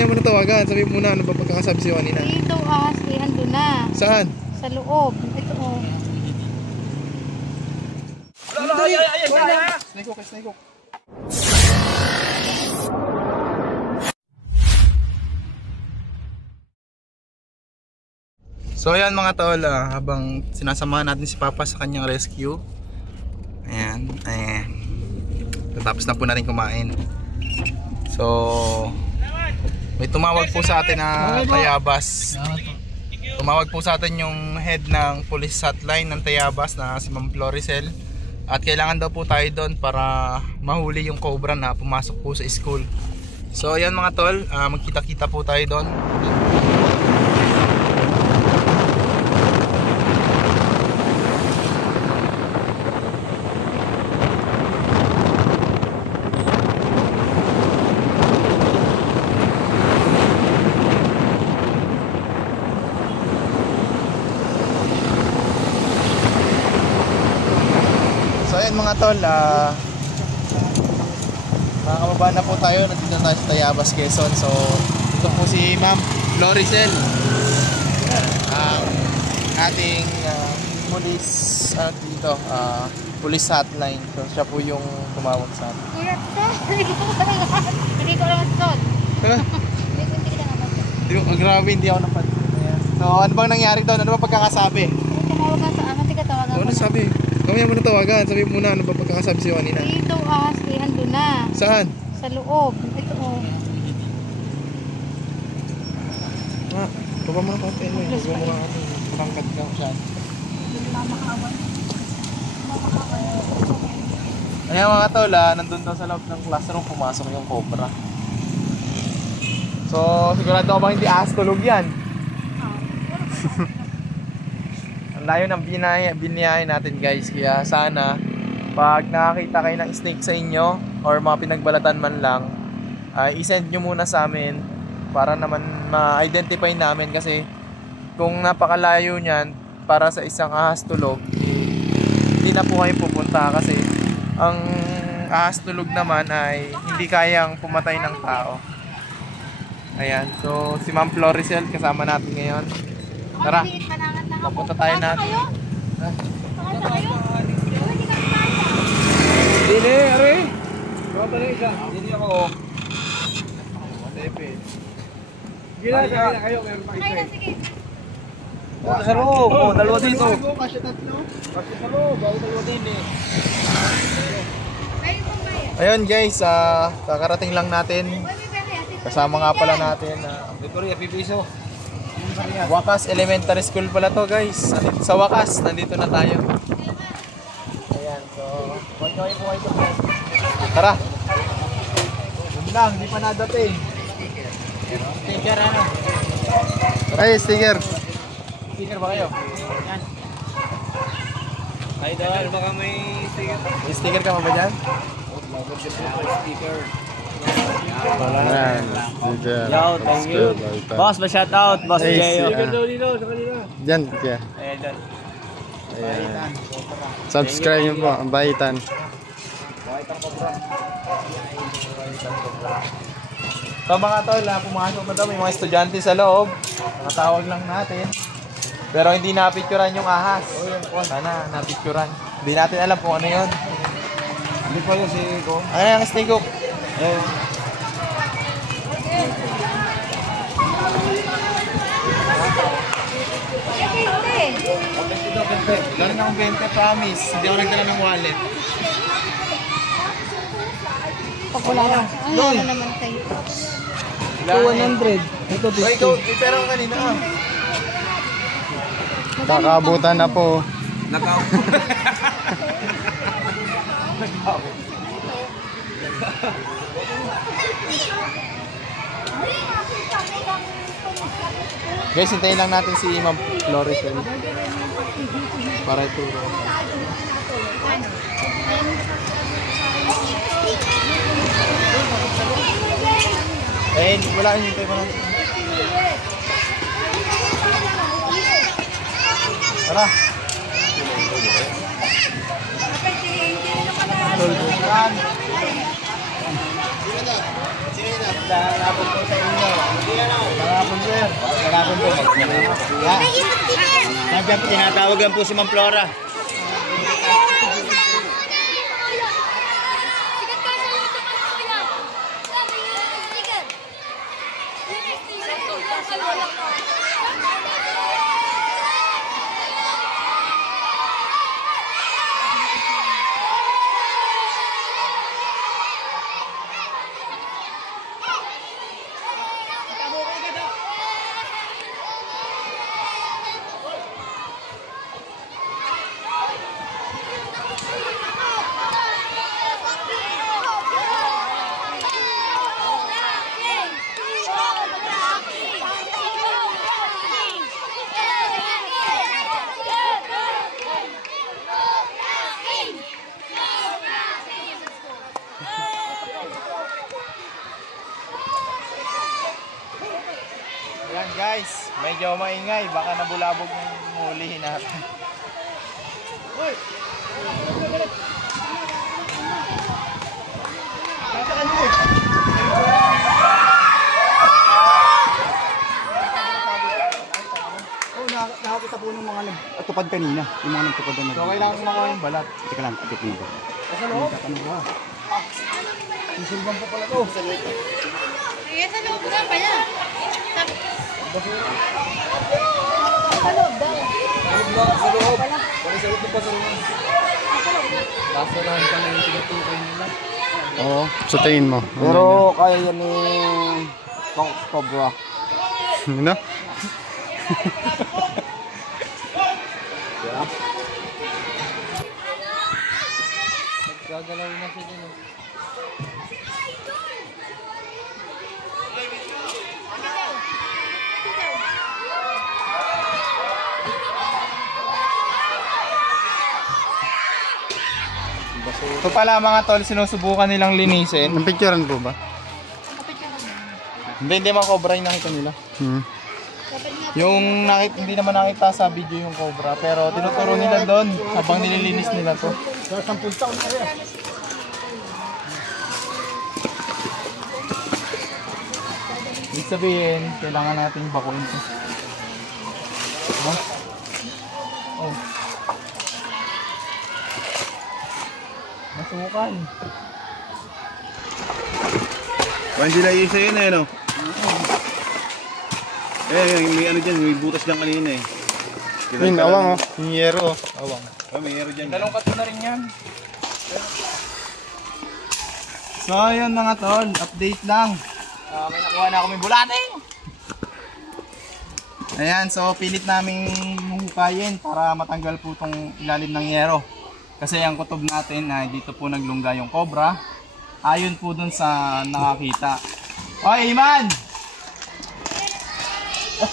mamaya mo na tawagan. Sabi mo muna ano ba pagkakasabi sa'yo kanina. Dito ahas, andun na. Saan? Sa loob. Ito oh. Snake hook, snake hook. So ayan mga tol, habang sinasamahan natin si Papa sa kanyang rescue. Ayan, tapos na po natin kumain. So may tumawag po sa atin na Tayabas. Tumawag po sa atin yung head ng police hotline ng Tayabas na si Ma'am Floricel. At kailangan daw po tayo doon para mahuli yung cobra na pumasok po sa school. So ayan mga tol, magkita-kita po tayo doon. Mga tol, makakababa na po tayo. Nandito na tayo sa Tayabas, Quezon. So ito po si Ma'am Floricel, ating police dito, police hotline. So siya po yung tumawag sa atin. Hindi ko lang ito. Grabe, hindi ako napansin. So ano bang nangyari doon? Ano ba pagkakasabi? Tumawag na sa akin, tiga tawagan ko. Ano sabi? Mamaya mo na tawagan. Sabi mo muna ano ba pagkakasabi sa'yo kanina. Dito ahas, andun na. Saan? Sa loob. Ito oh. Baba mo na konti. Baba mo na pangkat ka siya. Ayan mga tol, nandun daw sa loob ng classroom, pumasok yung cobra. So sigurado ako bang hindi ahas tulog yan? Ang layo ng biniyahe natin guys. Kaya sana pag nakakita kayo ng snake sa inyo or mga pinagbalatan man lang, i-send nyo muna sa amin para naman ma-identify namin. Kasi kung napakalayo nyan para sa isang ahas tulog, hindi na po kayo pupunta. Kasi ang ahas tulog naman ay hindi kayang pumatay ng tao. Ayan, so si Ma'am Floricel kasama natin ngayon. Tara, papunta tayo natin. Dili, are. Baba na isa. Dili ako. Tepe. Gila, sakay na kayo. Meron pa isa. Sa loob, dalawa dito. Kasi tatlo. Kasi sa loob, bago dalawa din eh. Ayun guys, kakarating lang natin. Kasama nga pala natin Victoria, pipiso. Wakas Elementary School pala to guys. Sa wakas, nandito na tayo. Ayan, so enjoy po kayo. Tara. Yun lang, hindi pa nadating. Sticker ano? Ay, sticker. Sticker ba kayo? Yan. Ay, dahil baka may sticker. May sticker ka ba dyan? Sticker. Wala. Yo, thank you. Boss, shout out. Boss Jeyo. Diyan, kaya. Ayan. Ayan. Subscribe nyo po, ang Bahitan. So mga tol, pumasok na daw, may mga estudyante sa loob. Nakatawag lang natin. Pero hindi napicturan yung ahas. Sana napicturan. Hindi natin alam kung ano yun. Hindi pa yun si Ko. Ano yung snake hook? Gano'n akong 20, promise. Hindi ako nagdala ng wallet. Pag wala lang. Ang wala naman kayo. 100. Ito Ay, ikaw, pero kanina ah. Kakabutan na po. Nakaw. Guys, hintayin lang natin si Ma'am Floricel para ituro. Eh, wala yung hintay mo lang. Tara. Tulbukan. Sige na. Magandang hapon po sa inyo. Magandang hapon, sir. Magandang hapon po. Nandiyan po, tinatawagan po si Ma'am Flora. Ayan guys, medyo maingay. Baka nabulabog yung hulihin natin. Nakakita po ng mga nagtupad kanina. Yung mga nagtupad na So kailangan ko makuha yung balat. Teka lang, teka lang. Sa loob? Sisilbang po pala to. Kaya sa loob na pala. Sa loob daw. Sa loob. Baka sa loob pa sa loob. Basurahan pa na yung tinutukoy nila. Oo, sa tingin mo. Pero kaya yan ni Cobra. Ano? Gagalaw na siya din. Ito pala mga tol, sinusubukan nilang linisin. Ang picturean po ba? Hindi makobra yung nakita nila. Yung hindi naman nakita sa video yung cobra, pero tinuturo nila doon habang nililinis nila to. Ibig sabihin, kailangan natin bakuin to. Diba? Oh. Masukan. Parang sila yung sa'yo na no? May ano dyan, may butas dyan kanina eh. Yun, awang oh. Yung yero. Awang. May hero dyan. Dalawang kato na rin yan. So ayun mga tol, update lang. May nakuha na ako may bulating. Ayan, so pilit naming hukayin para matanggal po itong ilalim ng yero. Kasi ang kutob natin ay dito po naglungga yung cobra. Ayon po dun sa nakakita. Oy, Iman!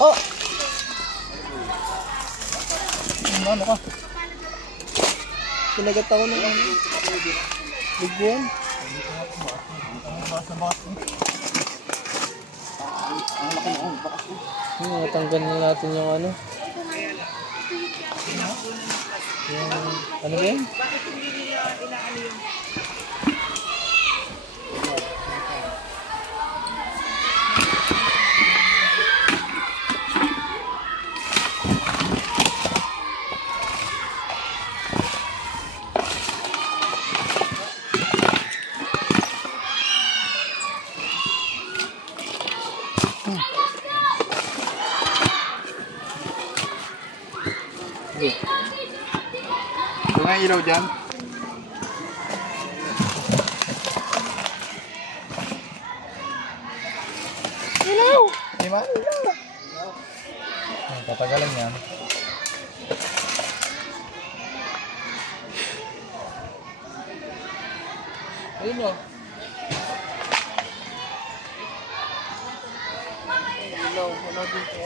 Oh! Ano ka? Kinagat ako ng ano? Bigyan? Tanggal na natin yung ano? Yung, ano ba yun? Ito nga ilaw dyan. Ilaw! Diba? Ilaw! Tatagalan yan. Ayun o. Ilaw. Wala dito.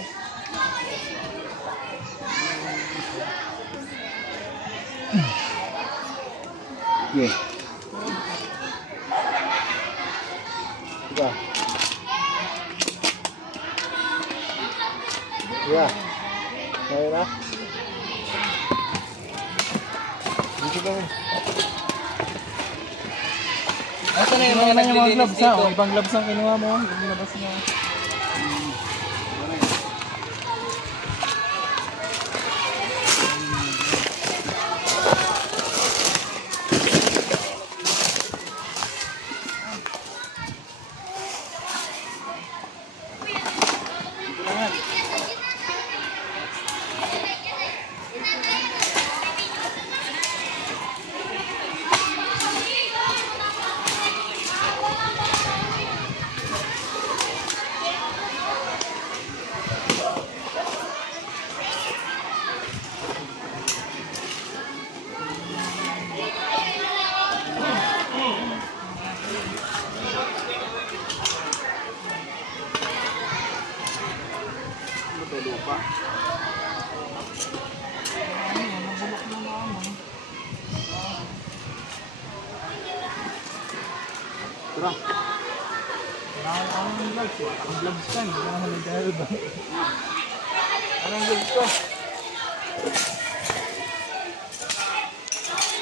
Yeah. Diba? Yeah. Kaya na? Dito ba? Asan na yung mga gloves ha? O, ibang gloves ang kinuha mo. Lumabas na.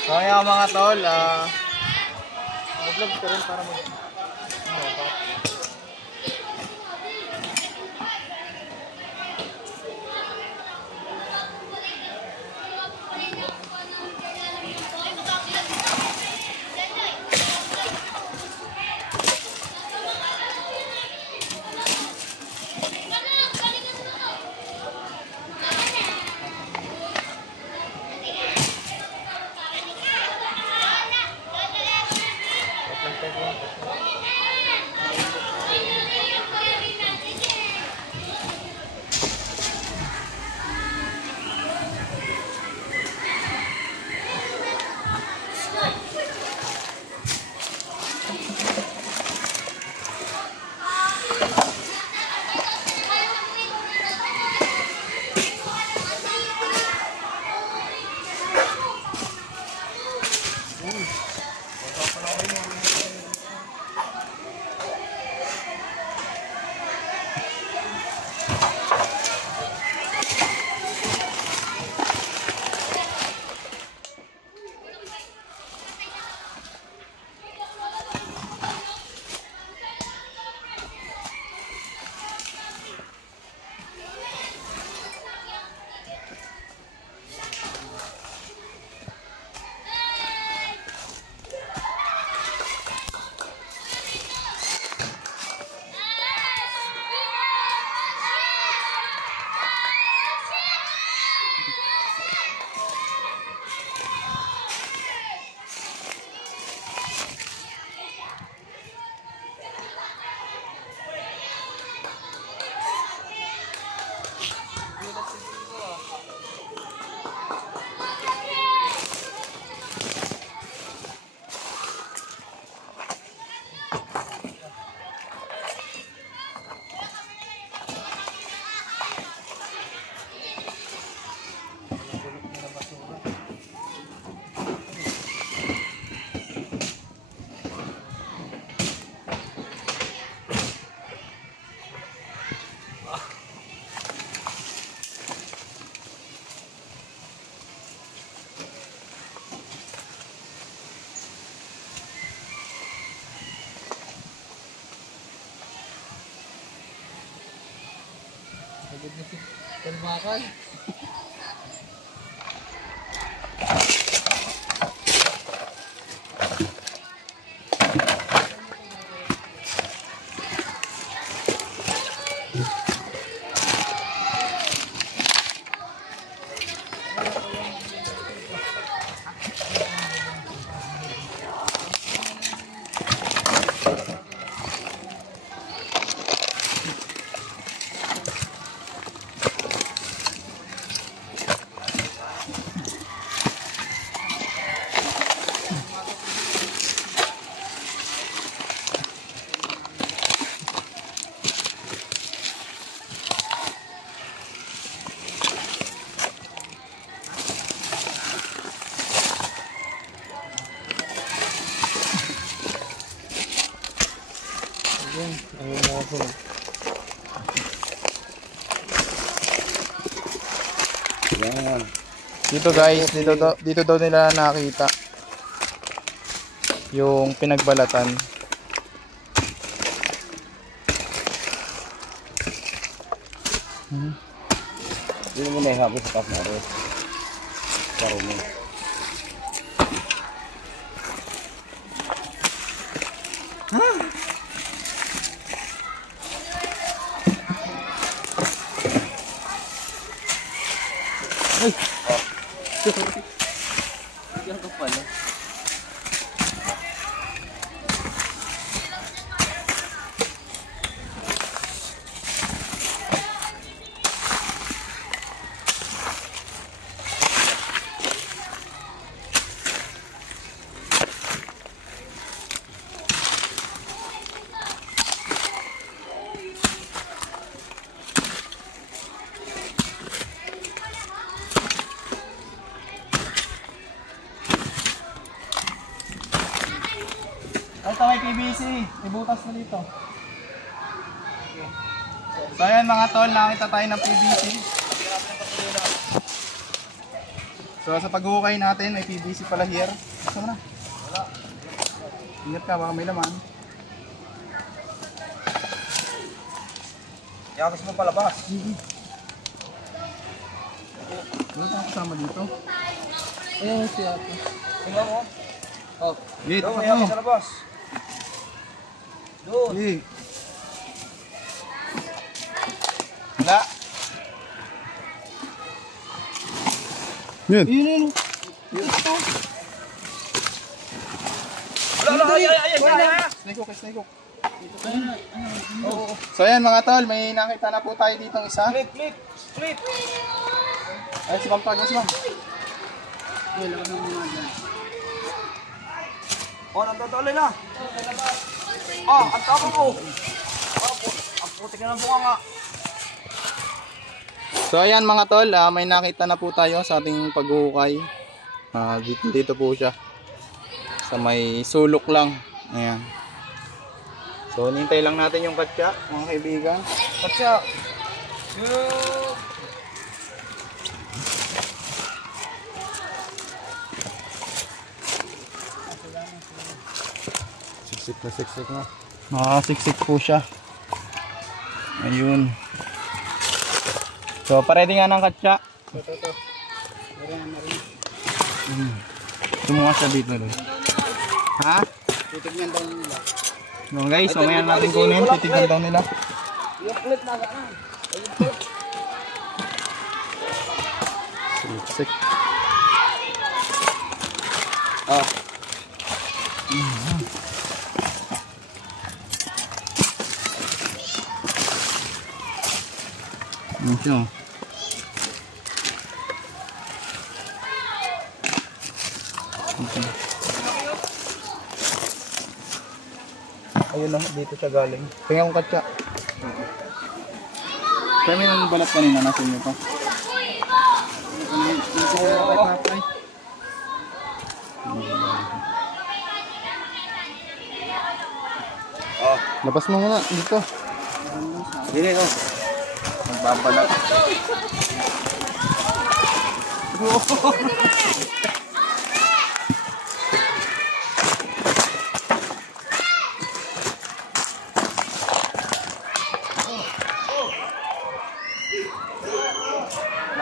So ayan mga tol, mag-vlog ka rin para mag... Kalmakan. Dito guys, dito daw nila nakita. yung pinagbalatan. Hindi mo na ihapos sa top na rin. Paro mo. Ay, ito may PVC. May butas na dito. So ayan mga tol, nakita tayo ng PVC. So sa paghukay natin, may PVC pala here. Gusto mo na? Wala. Ingat ka, baka may laman. Yakos mo palabas. Wala tayong kasama dito. Ayun si Ate. Tingnan mo. Oh. Dito Doon, pa yakos to. sa labas. Doon. Sige. Wala. Yun. Yun. Wala, ay. Snake hook, snake hook. So ayan mga tol, may nakita na po tayo ditong isa. Flip. Ay, si Pampag, si Pam. Oh, nagtatali na. Ah, ang tama ko. Ang putik na ng bunga nga. So ayan mga tol, may nakita na po tayo sa ating paghuhukay. Dito po siya. Sa may sulok lang. Ayan. So nintay lang natin yung katsa, mga kaibigan. Katsa. Siksik na. Nakasiksik po siya. Ayun. So paredy nga ng katsa. Tumuha siya dito rin. Ha? Titignan daw nila. No guys, mamaya natin kunin, titignan daw nila. Yung flip na sana. Siksik. Ah. Ano siya? Okay. Ayun na, dito siya galing. Kaya akong katsa. Kaya may nang balat kanina, nasa inyo pa. Labas mo muna dito. Dili no. Magbabalat.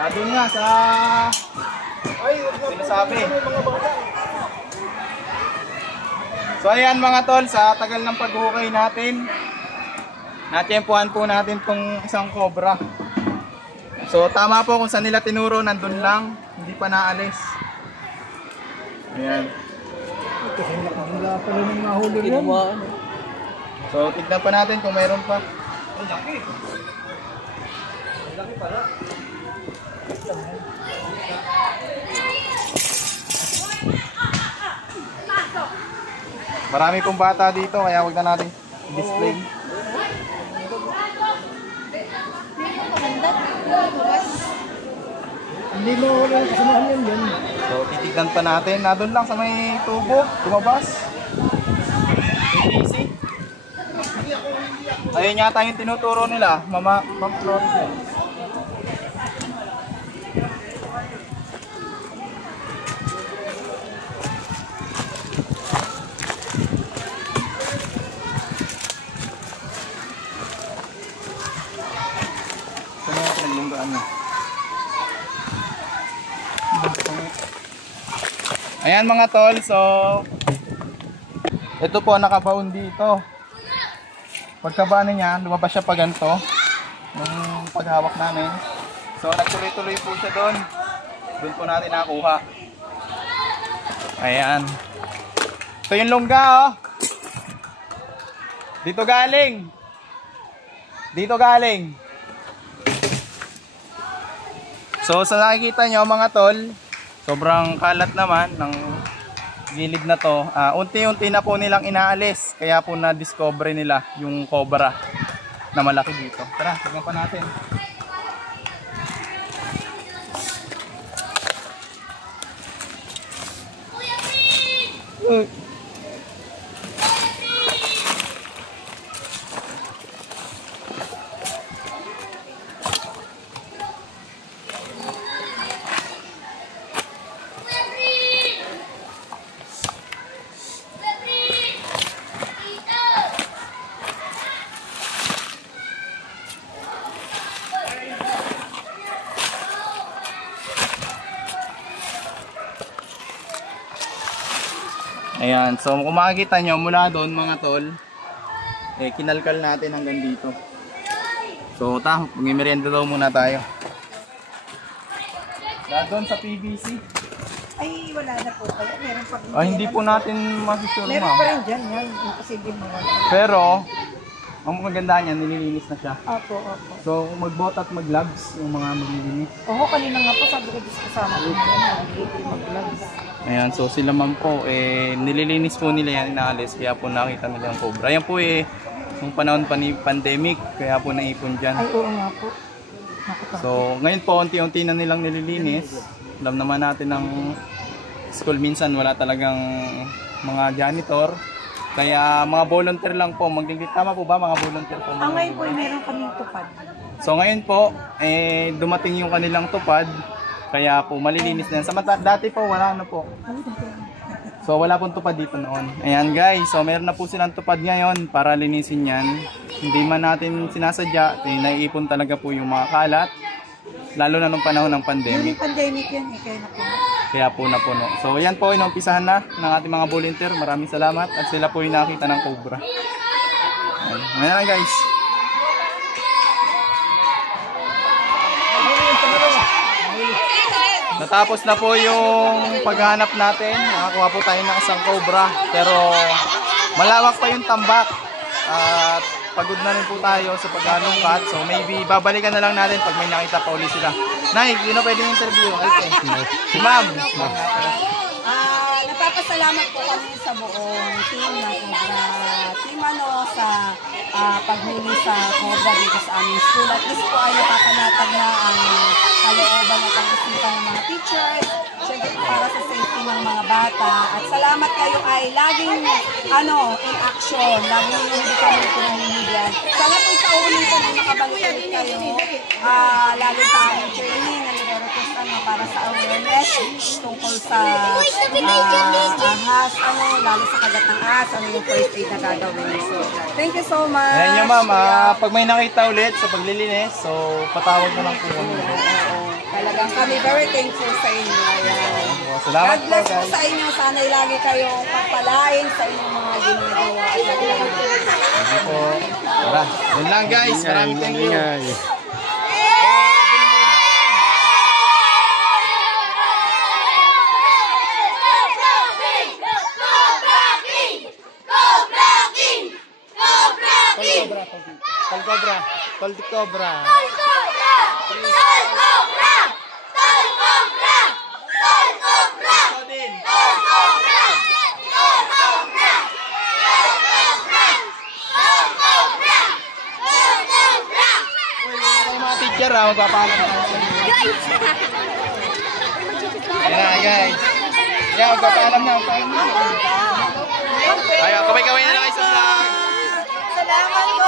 Nandun nga sa sinasabi. So ayan mga tol, sa tagal ng paghukay natin, natsyempohan po natin tong isang cobra. So tama po kung saan nila tinuro, nandun lang, hindi pa naalis. Ayan. So tignan pa natin kung mayroon pa. Marami pong bata dito kaya wag na natin i-display. Hindi mo ulit kasamahan yan dyan. So titignan pa natin, nandun lang sa may tubo, tumabas. Easy. Ayun yata yung tinuturo nila, Ma'am Florence. kanya. Ayan mga tol, so ito po nakabaon dito. Pagkabaan niya, lumabas siya pa ganito nung paghawak namin. So nagtuloy-tuloy po siya doon. Doon po natin nakuha. Ayan. Ito yung lungga oh. Dito galing. Dito galing. So sa nakikita nyo mga tol, sobrang kalat naman ng gilid na to. Unti-unti na po nilang inaalis. Kaya po na-discover nila yung cobra na malaki dito. Tara, tignan pa natin. Ayan, so kung makikita nyo mula doon mga tol, kinalkal natin hanggang dito. So mag-merienda daw muna tayo. Doon sa PVC. Ay, wala na po kayo. Meron pa rin. Hindi po natin masisure Meron ma'am. pa rin dyan. Yan. Imposible mawala. Pero, ang maganda niya, nililinis na siya. Opo, opo. So magbot at mag-gloves yung mga maglilinis. Oo, kanina nga po sabi ko kasama ko na mag-gloves. Ayan, so sila ma'am po, nililinis po nila yan, inaalis, kaya po nakita nila yung cobra. Ayan po nung panahon pa ni pandemic, kaya po naipon dyan. Ay, oo nga po. So ngayon po, unti-unti na nilang nililinis. Alam naman natin ng school minsan, wala talagang mga janitor. Kaya mga volunteer lang po, tama po ba mga volunteer po? Ngayon po, meron kaming tupad. So ngayon po, dumating yung kanilang tupad. Kaya po malilinis na yan. Dati po wala na po. So wala pong tupad dito noon. Ayan guys, so meron na po silang tupad ngayon para linisin yan. Hindi man natin sinasadya, naiipon talaga po yung mga kalat. Lalo na nung panahon ng pandemic. Yung pandemic yan, kaya na po. Kaya po napuno. So yan po, inumpisahan na ng ating mga volunteer. Maraming salamat. At sila po yung nakita ng cobra. Ayan lang guys. Natapos na po yung paghahanap natin. Nakakuha po tayo ng isang cobra. Pero malawak pa yung tambak. At pagod na rin po tayo sa paghalungkat. So maybe babalikan na lang natin pag may nakita pa ulit sila. Nay, yun na pwedeng interview. Si ma'am. Napapasalamat po kami sa buong team ng Cobra. Team sa paghuli sa Cobra dito sa aming school. At least po ay napapanatag na ang kalooban at ang isipan ng mga teachers. Siyempre para sa safety ng mga bata. At salamat kayo ay laging in action. Laging hindi kami pinahimigyan. Sana po sa ulitin ay makabalik kayo. Lalo sa aming training na nire-request para sa awareness tungkol sa ahas, lalo sa kagat ng ahas, yung first aid na gagawin. So, thank you so much. Ayan yung ma'am, pag may nakita ulit sa paglilinis, so patawag na lang po kami. Talagang kami very thankful sa inyo. Ayan. Salamat God bless po, po sa inyo. Sana'y lagi kayong pagpalain sa inyong mga ginagawa. Sige po. Tara, yun lang guys. Maraming thank you. Tol Cobra. Tol Cobra. Teacher, magpapaalam tayo sa inyo. Yeah, guys. Yeah, magpapaalam na. Ayaw, kamay-kamay na lang kayo sa vlog. Salamat po.